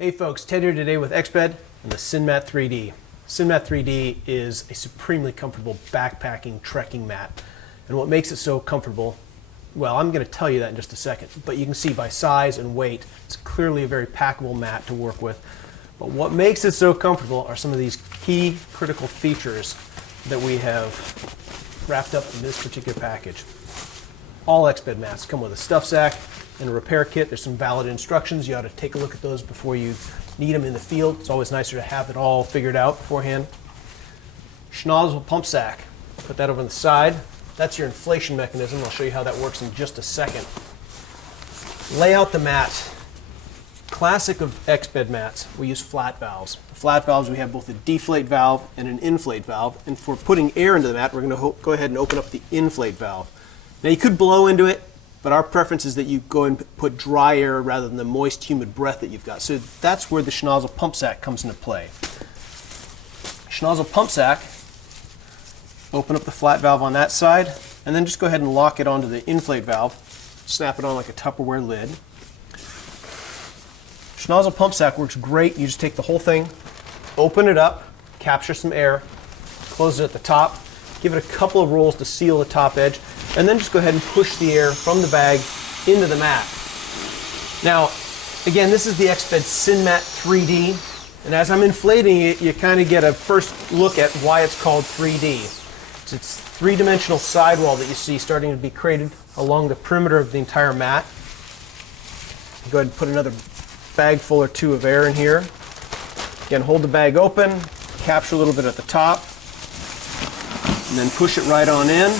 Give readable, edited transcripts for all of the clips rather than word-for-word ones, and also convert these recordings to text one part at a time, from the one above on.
Hey folks, Ted here today with Exped and the SynMat 3D. SynMat 3D is a supremely comfortable backpacking trekking mat. And what makes it so comfortable, well, I'm going to tell you that in just a second. But you can see by size and weight, it's clearly a very packable mat to work with. But what makes it so comfortable are some of these key critical features that we have wrapped up in this particular package. All Exped mats come with a stuff sack and a repair kit. There's some valid instructions. You ought to take a look at those before you need them in the field. It's always nicer to have it all figured out beforehand. Schnozzle pump sack. Put that over on the side. That's your inflation mechanism. I'll show you how that works in just a second. Lay out the mat. Classic of Exped mats, we use flat valves. Flat valves, we have both a deflate valve and an inflate valve. And for putting air into the mat, we're going to go ahead and open up the inflate valve. Now you could blow into it, but our preference is that you go and put dry air rather than the moist, humid breath that you've got. So that's where the Schnozzle pump sack comes into play. Schnozzle pump sack, open up the flat valve on that side, and then just go ahead and lock it onto the inflate valve. Snap it on like a Tupperware lid. Schnozzle pump sack works great. You just take the whole thing, open it up, capture some air, close it at the top, give it a couple of rolls to seal the top edge, and then just go ahead and push the air from the bag into the mat. Now, again, this is the Exped SynMat 3D, and as I'm inflating it, you kind of get a first look at why it's called 3D. It's three-dimensional sidewall that you see starting to be created along the perimeter of the entire mat. Go ahead and put another bagful or two of air in here. Again, hold the bag open, capture a little bit at the top, and then push it right on in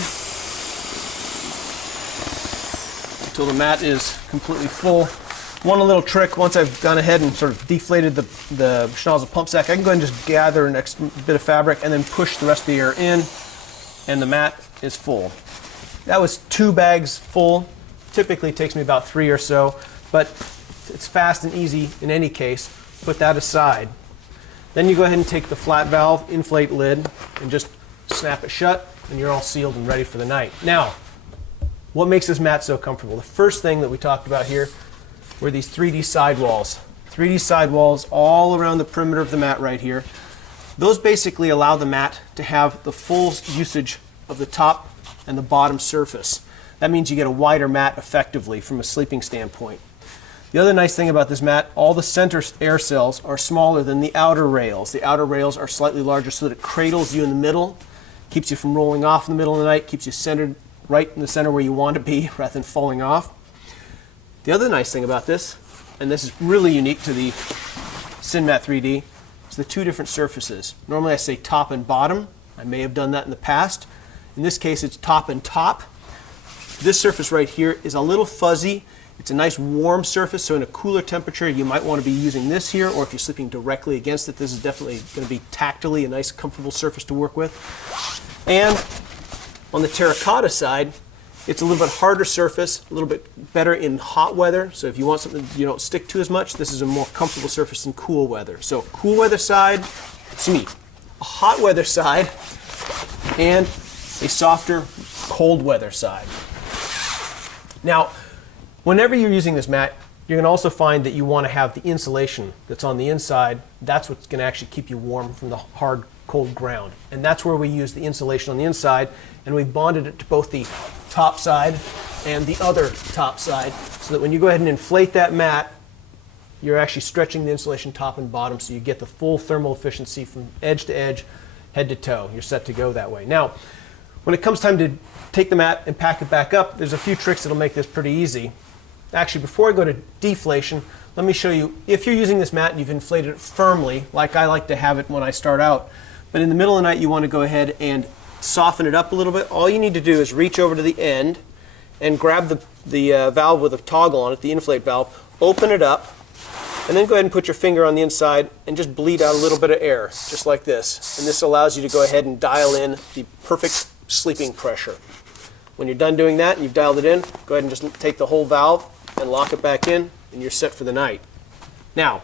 until the mat is completely full. One little trick, once I've gone ahead and sort of deflated the Schnozzle pump sack, I can go ahead and just gather an extra bit of fabric and then push the rest of the air in, and the mat is full. That was 2 bags full. Typically takes me about 3 or so, but it's fast and easy in any case. Put that aside. Then you go ahead and take the flat valve inflate lid and just snap it shut, and you're all sealed and ready for the night. Now, what makes this mat so comfortable? The first thing that we talked about here were these 3D sidewalls. 3D sidewalls all around the perimeter of the mat right here. Those basically allow the mat to have the full usage of the top and the bottom surface. That means you get a wider mat effectively from a sleeping standpoint. The other nice thing about this mat, all the center air cells are smaller than the outer rails. The outer rails are slightly larger so that it cradles you in the middle, keeps you from rolling off in the middle of the night, keeps you centered right in the center where you want to be rather than falling off. The other nice thing about this, and this is really unique to the SynMat 3D, is the 2 different surfaces. Normally I say top and bottom. I may have done that in the past. In this case it's top and top. This surface right here is a little fuzzy. It's a nice warm surface, so in a cooler temperature you might want to be using this here, or if you're sleeping directly against it, this is definitely going to be tactily a nice comfortable surface to work with. And on the terracotta side, it's a little bit harder surface, a little bit better in hot weather, so if you want something you don't stick to as much, this is a more comfortable surface in cool weather. So cool weather side, a hot weather side, and a softer cold weather side. Now, whenever you're using this mat, you're going to also find that you want to have the insulation that's on the inside. That's what's going to actually keep you warm from the hard, cold ground. And that's where we use the insulation on the inside, and we've bonded it to both the top side and the other top side, so that when you go ahead and inflate that mat, you're actually stretching the insulation top and bottom so you get the full thermal efficiency from edge to edge, head to toe. You're set to go that way. Now, when it comes time to take the mat and pack it back up, there's a few tricks that'll make this pretty easy. Actually, before I go to deflation, let me show you, if you're using this mat and you've inflated it firmly, like I like to have it when I start out, but in the middle of the night you want to go ahead and soften it up a little bit, all you need to do is reach over to the end and grab the valve with a toggle on it, the inflate valve, open it up, and then go ahead and put your finger on the inside and just bleed out a little bit of air, just like this. And this allows you to go ahead and dial in the perfect sleeping pressure. When you're done doing that and you've dialed it in, go ahead and just take the whole valve and lock it back in, and you're set for the night. Now,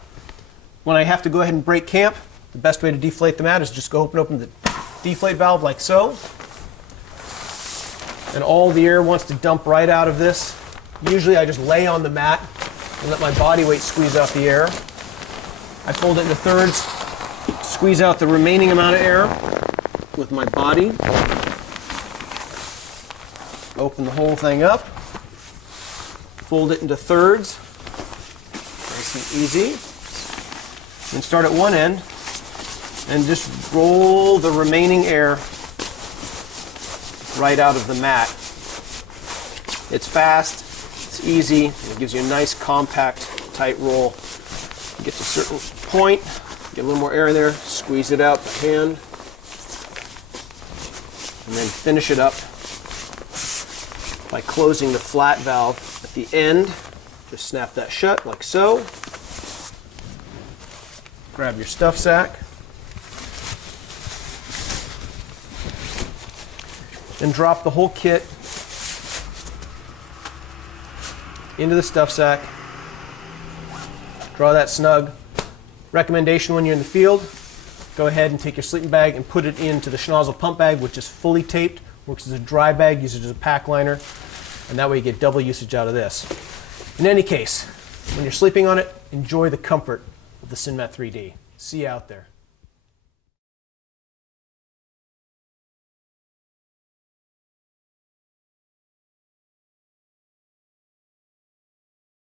when I have to go ahead and break camp, the best way to deflate the mat is just go open the deflate valve like so, and all the air wants to dump right out of this. Usually I just lay on the mat and let my body weight squeeze out the air. I fold it into thirds, squeeze out the remaining amount of air with my body. Open the whole thing up. Fold it into thirds. Nice and easy. And start at one end and just roll the remaining air right out of the mat. It's fast, it's easy, and it gives you a nice compact, tight roll. You get to a certain point, get a little more air in there, squeeze it out by hand, and then finish it up by closing the flat valve at the end. Just snap that shut like so. Grab your stuff sack. And drop the whole kit into the stuff sack. Draw that snug. Recommendation when you're in the field, go ahead and take your sleeping bag and put it into the schnozzle pump bag, which is fully taped, works as a dry bag, use it as a pack liner, and that way you get double usage out of this. In any case, when you're sleeping on it, enjoy the comfort of the SynMat 3D. See you out there.